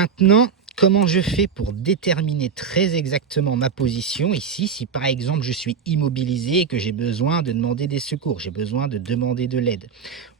Maintenant, comment je fais pour déterminer très exactement ma position ici, si par exemple je suis immobilisé et que j'ai besoin de demander des secours, j'ai besoin de demander de l'aide.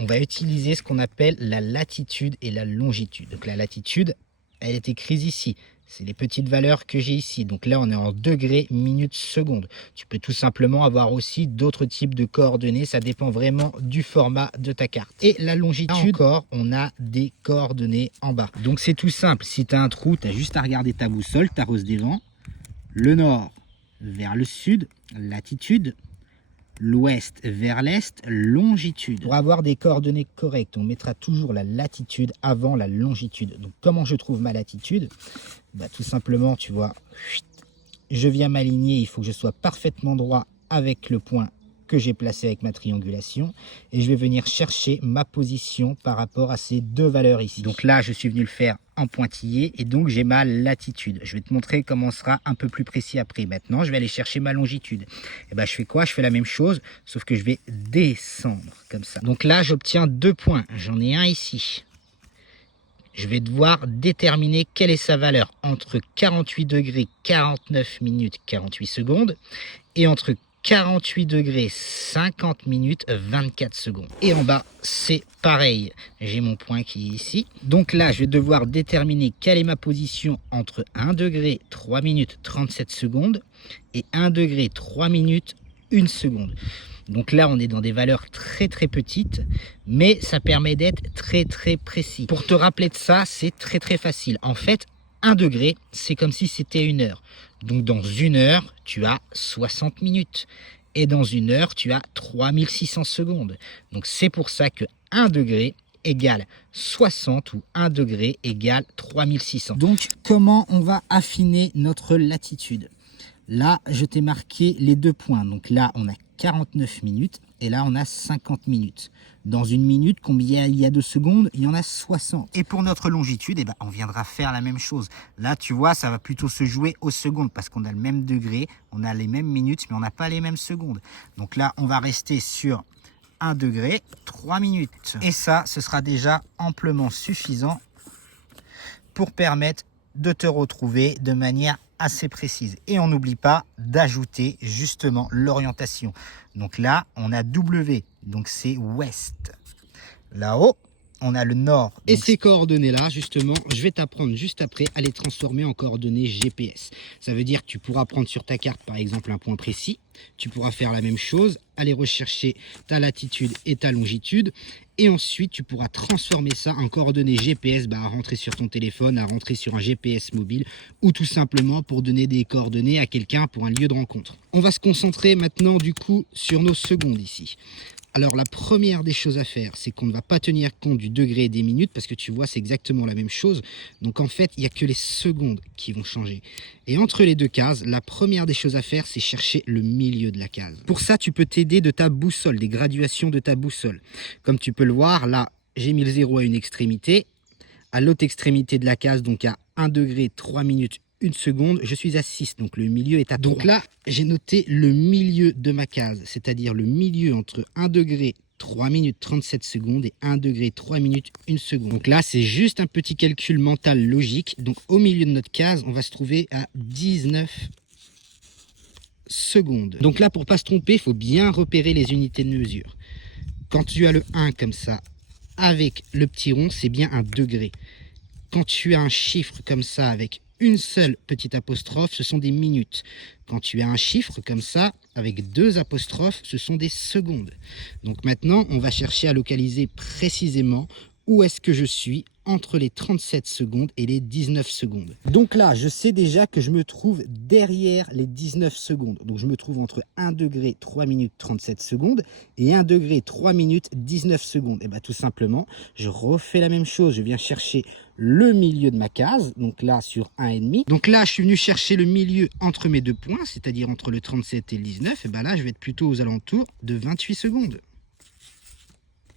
On va utiliser ce qu'on appelle la latitude et la longitude. Donc la latitude, elle est écrite ici. C'est les petites valeurs que j'ai ici. Donc là, on est en degrés, minutes, secondes. Tu peux tout simplement avoir aussi d'autres types de coordonnées. Ça dépend vraiment du format de ta carte. Et la longitude, encore, on a des coordonnées en bas. Donc c'est tout simple. Si tu as un trou, tu as juste à regarder ta boussole, ta rose des vents. Le nord vers le sud, latitude. L'ouest vers l'est, longitude. Pour avoir des coordonnées correctes, on mettra toujours la latitude avant la longitude. Donc comment je trouve ma latitude? Tout simplement, tu vois, je viens m'aligner, il faut que je sois parfaitement droit avec le point que j'ai placé avec ma triangulation et je vais venir chercher ma position par rapport à ces deux valeurs ici. Donc là, je suis venu le faire en pointillé et donc j'ai ma latitude. Je vais te montrer comment on sera un peu plus précis après. Maintenant, je vais aller chercher ma longitude. Et je fais quoi? Je fais la même chose, sauf que je vais descendre comme ça. Donc là, j'obtiens 2 points. J'en ai un ici. Je vais devoir déterminer quelle est sa valeur entre 48 degrés, 49 minutes, 48 secondes et entre 48 degrés, 50 minutes, 24 secondes. Et en bas, c'est pareil. J'ai mon point qui est ici. Donc là, je vais devoir déterminer quelle est ma position entre 1 degré, 3 minutes, 37 secondes et 1 degré, 3 minutes, 1 seconde. Donc là, on est dans des valeurs très très petites, mais ça permet d'être très très précis. Pour te rappeler de ça, c'est très très facile. En fait, 1 degré, c'est comme si c'était 1 heure. Donc dans 1 heure, tu as 60 minutes. Et dans 1 heure, tu as 3600 secondes. Donc c'est pour ça que 1 degré égale 60 ou 1 degré égale 3600. Donc comment on va affiner notre latitude? Là, je t'ai marqué les 2 points. Donc là, on a 49 minutes et là, on a 50 minutes. Dans 1 minute, combien il y a de secondes? Il y en a 60. Et pour notre longitude, on viendra faire la même chose. Là, tu vois, ça va plutôt se jouer aux secondes parce qu'on a le même degré, on a les mêmes minutes, mais on n'a pas les mêmes secondes. Donc là, on va rester sur 1 degré, 3 minutes. Et ça, ce sera déjà amplement suffisant pour permettre de te retrouver de manière assez précise. Et on n'oublie pas d'ajouter justement l'orientation. Donc là, on a W, donc c'est ouest. Là-haut, on a le nord. Et ces coordonnées-là, justement, je vais t'apprendre juste après à les transformer en coordonnées GPS. Ça veut dire que tu pourras prendre sur ta carte, par exemple, un point précis. Tu pourras faire la même chose, aller rechercher ta latitude et ta longitude. Et ensuite, tu pourras transformer ça en coordonnées GPS à rentrer sur ton téléphone, à rentrer sur un GPS mobile ou tout simplement pour donner des coordonnées à quelqu'un pour un lieu de rencontre. On va se concentrer maintenant du coup sur nos secondes ici. Alors la première des choses à faire, c'est qu'on ne va pas tenir compte du degré et des minutes parce que tu vois, c'est exactement la même chose. Donc en fait, il n'y a que les secondes qui vont changer. Et entre les deux cases, la première des choses à faire, c'est chercher le milieu de la case. Pour ça, tu peux t'aider de ta boussole, des graduations de ta boussole. Comme tu peux le voir, là, j'ai mis le 0 à une extrémité. À l'autre extrémité de la case, donc à 1 degré, 3 minutes, 1 seconde, je suis à 6, donc le milieu est à 3. Donc là, j'ai noté le milieu de ma case, c'est-à-dire le milieu entre 1 degré, 3 minutes 37 secondes et 1 degré, 3 minutes 1 seconde. Donc là, c'est juste un petit calcul mental logique. Donc au milieu de notre case, on va se trouver à 19 secondes. Donc là, pour ne pas se tromper, il faut bien repérer les unités de mesure. Quand tu as le 1 comme ça, avec le petit rond, c'est bien un degré. Quand tu as un chiffre comme ça, avec une seule petite apostrophe, ce sont des minutes. Quand tu as un chiffre comme ça, avec 2 apostrophes, ce sont des secondes. Donc maintenant, on va chercher à localiser précisément où est-ce que je suis entre les 37 secondes et les 19 secondes. Donc là, je sais déjà que je me trouve derrière les 19 secondes. Donc je me trouve entre 1 degré, 3 minutes 37 secondes et 1 degré, 3 minutes 19 secondes. Et tout simplement, je refais la même chose. Je viens chercher le milieu de ma case, donc là sur 1,5. Donc là, je suis venu chercher le milieu entre mes 2 points, c'est-à-dire entre le 37 et le 19. Et là, je vais être plutôt aux alentours de 28 secondes.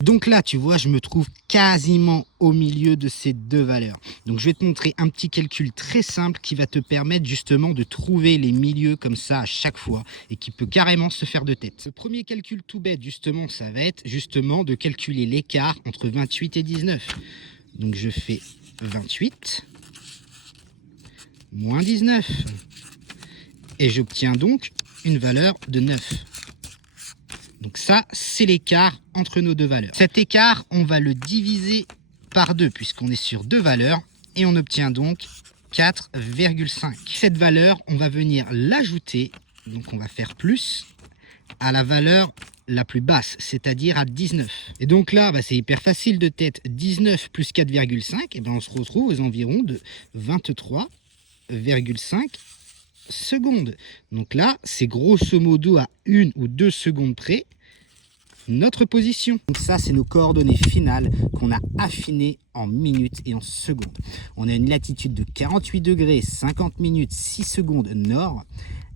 Donc là, tu vois, je me trouve quasiment au milieu de ces 2 valeurs. Donc je vais te montrer un petit calcul très simple qui va te permettre justement de trouver les milieux comme ça à chaque fois et qui peut carrément se faire de tête. Le premier calcul tout bête, justement, ça va être justement de calculer l'écart entre 28 et 19. Donc je fais 28 moins 19. Et j'obtiens donc une valeur de 9. Donc ça, c'est l'écart entre nos deux valeurs. Cet écart, on va le diviser par 2 puisqu'on est sur deux valeurs et on obtient donc 4,5. Cette valeur, on va venir l'ajouter, donc on va faire plus, à la valeur la plus basse, c'est-à-dire à 19. Et donc là, c'est hyper facile de tête. 19 plus 4,5, et on se retrouve aux environs de 23,5 secondes. Donc là, c'est grosso modo à 1 ou 2 secondes près notre position. Donc ça, c'est nos coordonnées finales qu'on a affinées en minutes et en secondes. On a une latitude de 48 degrés, 50 minutes, 6 secondes nord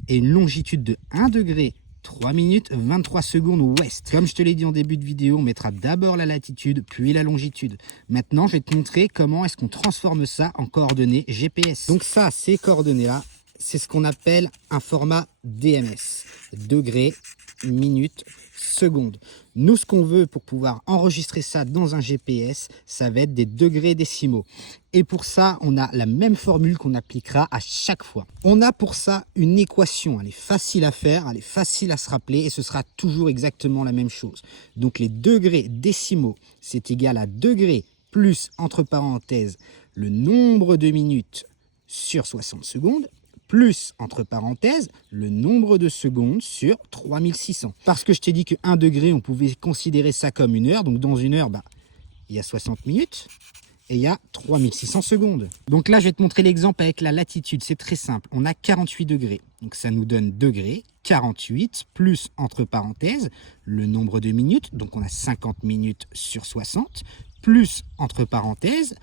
et une longitude de 1 degré, 3 minutes, 23 secondes ouest. Comme je te l'ai dit en début de vidéo, on mettra d'abord la latitude, puis la longitude. Maintenant, je vais te montrer comment est-ce qu'on transforme ça en coordonnées GPS. Donc ça, ces coordonnées-là, c'est ce qu'on appelle un format DMS. Degrés, minutes, secondes. Nous, ce qu'on veut pour pouvoir enregistrer ça dans un GPS, ça va être des degrés décimaux. Et pour ça, on a la même formule qu'on appliquera à chaque fois. On a pour ça une équation. Elle est facile à faire, elle est facile à se rappeler et ce sera toujours exactement la même chose. Donc les degrés décimaux, c'est égal à degrés plus, entre parenthèses, le nombre de minutes sur 60 secondes, plus, entre parenthèses, le nombre de secondes sur 3600. Parce que je t'ai dit que 1 degré, on pouvait considérer ça comme une heure. Donc dans une heure, il y a 60 minutes et il y a 3600 secondes. Donc là, je vais te montrer l'exemple avec la latitude. C'est très simple. On a 48 degrés. Donc ça nous donne degrés, 48, plus, entre parenthèses, le nombre de minutes. Donc on a 50 minutes sur 60, plus, entre parenthèses,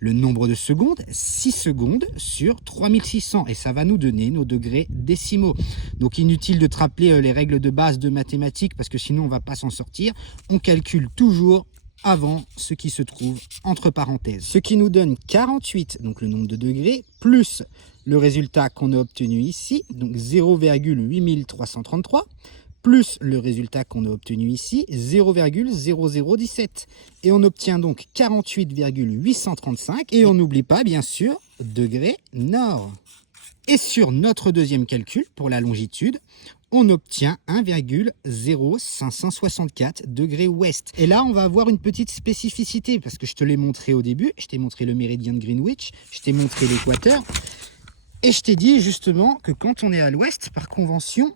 le nombre de secondes, 6 secondes sur 3600. Et ça va nous donner nos degrés décimaux. Donc inutile de te rappeler les règles de base de mathématiques parce que sinon on ne va pas s'en sortir. On calcule toujours avant ce qui se trouve entre parenthèses. Ce qui nous donne 48, donc le nombre de degrés, plus le résultat qu'on a obtenu ici, donc 0,8333, plus le résultat qu'on a obtenu ici, 0,0017. Et on obtient donc 48,835. Et on n'oublie pas, bien sûr, degrés nord. Et sur notre deuxième calcul, pour la longitude, on obtient 1,0564 degrés ouest. Et là, on va avoir une petite spécificité, parce que je te l'ai montré au début, je t'ai montré le méridien de Greenwich, je t'ai montré l'équateur, et je t'ai dit justement que quand on est à l'ouest, par convention,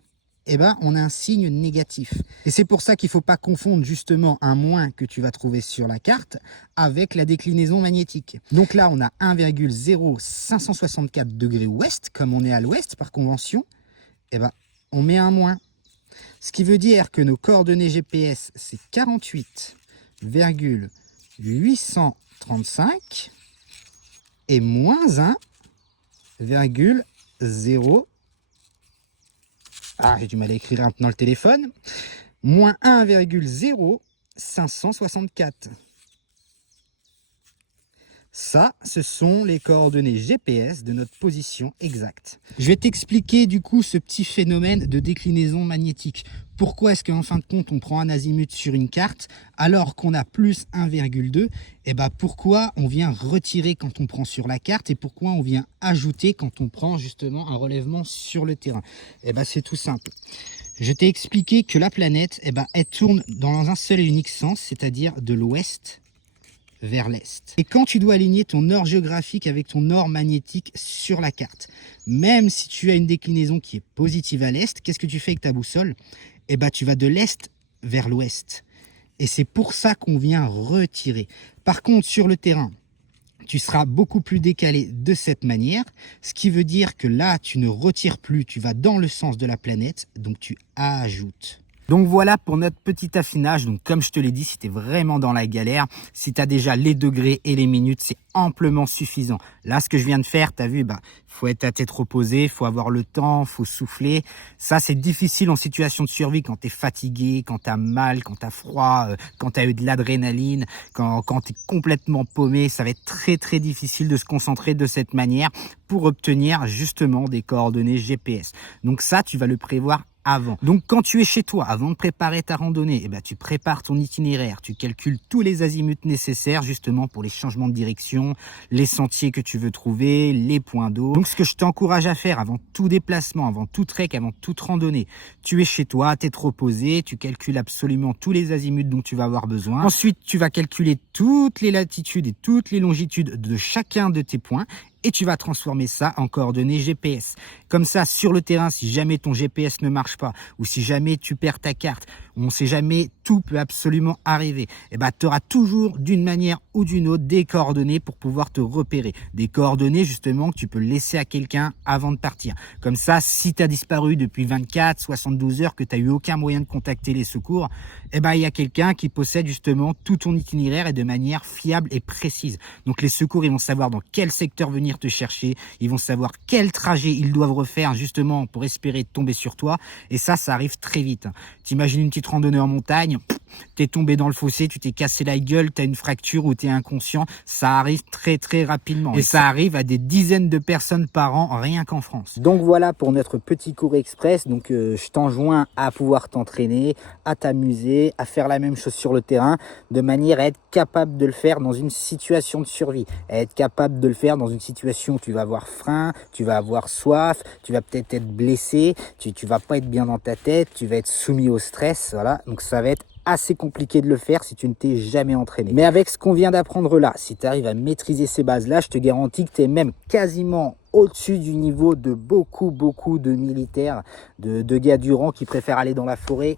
on a un signe négatif. Et c'est pour ça qu'il ne faut pas confondre justement un moins que tu vas trouver sur la carte avec la déclinaison magnétique. Donc là, on a 1,0564 degrés ouest, comme on est à l'ouest par convention, on met un moins. Ce qui veut dire que nos coordonnées GPS, c'est 48,835 et moins 1,0. Ah, j'ai du mal à écrire maintenant le téléphone. Moins 1,0564. Ça, ce sont les coordonnées GPS de notre position exacte. Je vais t'expliquer du coup ce petit phénomène de déclinaison magnétique. Pourquoi est-ce qu'en fin de compte, on prend un azimut sur une carte alors qu'on a plus 1,2 ? Pourquoi on vient retirer quand on prend sur la carte et pourquoi on vient ajouter quand on prend justement un relèvement sur le terrain ? C'est tout simple. Je t'ai expliqué que la planète, elle tourne dans un seul et unique sens, c'est-à-dire de l'ouest vers l'est. Et quand tu dois aligner ton nord géographique avec ton nord magnétique sur la carte, même si tu as une déclinaison qui est positive à l'est, qu'est-ce que tu fais avec ta boussole ? Tu vas de l'est vers l'ouest. Et c'est pour ça qu'on vient retirer. Par contre, sur le terrain, tu seras beaucoup plus décalé de cette manière, ce qui veut dire que là, tu ne retires plus, tu vas dans le sens de la planète, donc tu ajoutes. Donc voilà pour notre petit affinage. Donc comme je te l'ai dit, si tu es vraiment dans la galère, si tu as déjà les degrés et les minutes, c'est amplement suffisant. Là, ce que je viens de faire, tu as vu, faut être à tête reposée, faut avoir le temps, faut souffler. Ça, c'est difficile en situation de survie quand tu es fatigué, quand tu as mal, quand tu as froid, quand tu as eu de l'adrénaline, quand tu es complètement paumé. Ça va être très très difficile de se concentrer de cette manière pour obtenir justement des coordonnées GPS. Donc ça, tu vas le prévoir avant. Donc quand tu es chez toi, avant de préparer ta randonnée, eh ben, tu prépares ton itinéraire, tu calcules tous les azimuts nécessaires justement pour les changements de direction, les sentiers que tu veux trouver, les points d'eau. Donc ce que je t'encourage à faire avant tout déplacement, avant tout trek, avant toute randonnée, tu es chez toi, tu es reposé, tu calcules absolument tous les azimuts dont tu vas avoir besoin. Ensuite, tu vas calculer toutes les latitudes et toutes les longitudes de chacun de tes points et tu vas transformer ça en coordonnées GPS. Comme ça, sur le terrain, si jamais ton GPS ne marche pas ou si jamais tu perds ta carte, on ne sait jamais, tout peut absolument arriver. Et ben, tu auras toujours d'une manière ou d'une autre des coordonnées pour pouvoir te repérer. Des coordonnées justement que tu peux laisser à quelqu'un avant de partir. Comme ça, si tu as disparu depuis 24, 72 heures, que tu n'as eu aucun moyen de contacter les secours, eh ben, il y a quelqu'un qui possède justement tout ton itinéraire et de manière fiable et précise. Donc les secours, ils vont savoir dans quel secteur venir te chercher, ils vont savoir quel trajet ils doivent refaire justement pour espérer tomber sur toi, et ça arrive très vite. T'imagines une petite randonnée en montagne, t'es tombé dans le fossé, tu t'es cassé la gueule, t'as une fracture ou t'es inconscient, ça arrive très très rapidement. Et ça arrive à des dizaines de personnes par an, rien qu'en France. Donc voilà pour notre petit cours express. Donc je t'enjoins à pouvoir t'entraîner, à t'amuser, à faire la même chose sur le terrain, de manière à être capable de le faire dans une situation de survie, à être capable de le faire dans une situation où tu vas avoir faim, tu vas avoir soif, tu vas peut-être être blessé, tu vas pas être bien dans ta tête, tu vas être soumis au stress, voilà. Donc ça va être assez compliqué de le faire si tu ne t'es jamais entraîné. Mais avec ce qu'on vient d'apprendre là, si tu arrives à maîtriser ces bases-là, je te garantis que tu es même quasiment au-dessus du niveau de beaucoup de militaires, de gars du rang qui préfèrent aller dans la forêt,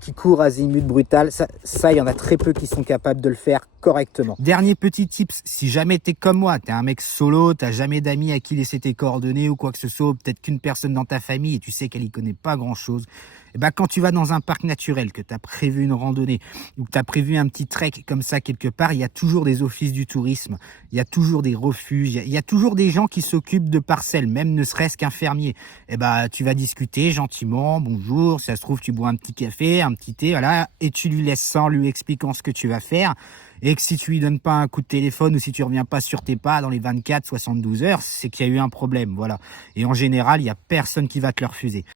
qui courent azimut brutal. Ça, il y en a très peu qui sont capables de le faire correctement. Dernier petit tips, si jamais tu es comme moi, tu es un mec solo, tu n'as jamais d'amis à qui laisser tes coordonnées ou quoi que ce soit, peut-être qu'une personne dans ta famille et tu sais qu'elle y connaît pas grand-chose, et ben quand tu vas dans un parc naturel, que tu as prévu une randonnée ou que tu as prévu un petit trek comme ça quelque part, il y a toujours des offices du tourisme, il y a toujours des refuges, il y a toujours des gens qui s'occupent de parcelles, même ne serait-ce qu'un fermier. Et ben tu vas discuter gentiment, bonjour, si ça se trouve tu bois un petit café, un petit thé, voilà, et tu lui laisses ça en lui expliquant ce que tu vas faire. Et que si tu lui donnes pas un coup de téléphone ou si tu reviens pas sur tes pas dans les 24, 72 heures, c'est qu'il y a eu un problème, voilà. Et en général, il y a personne qui va te le refuser.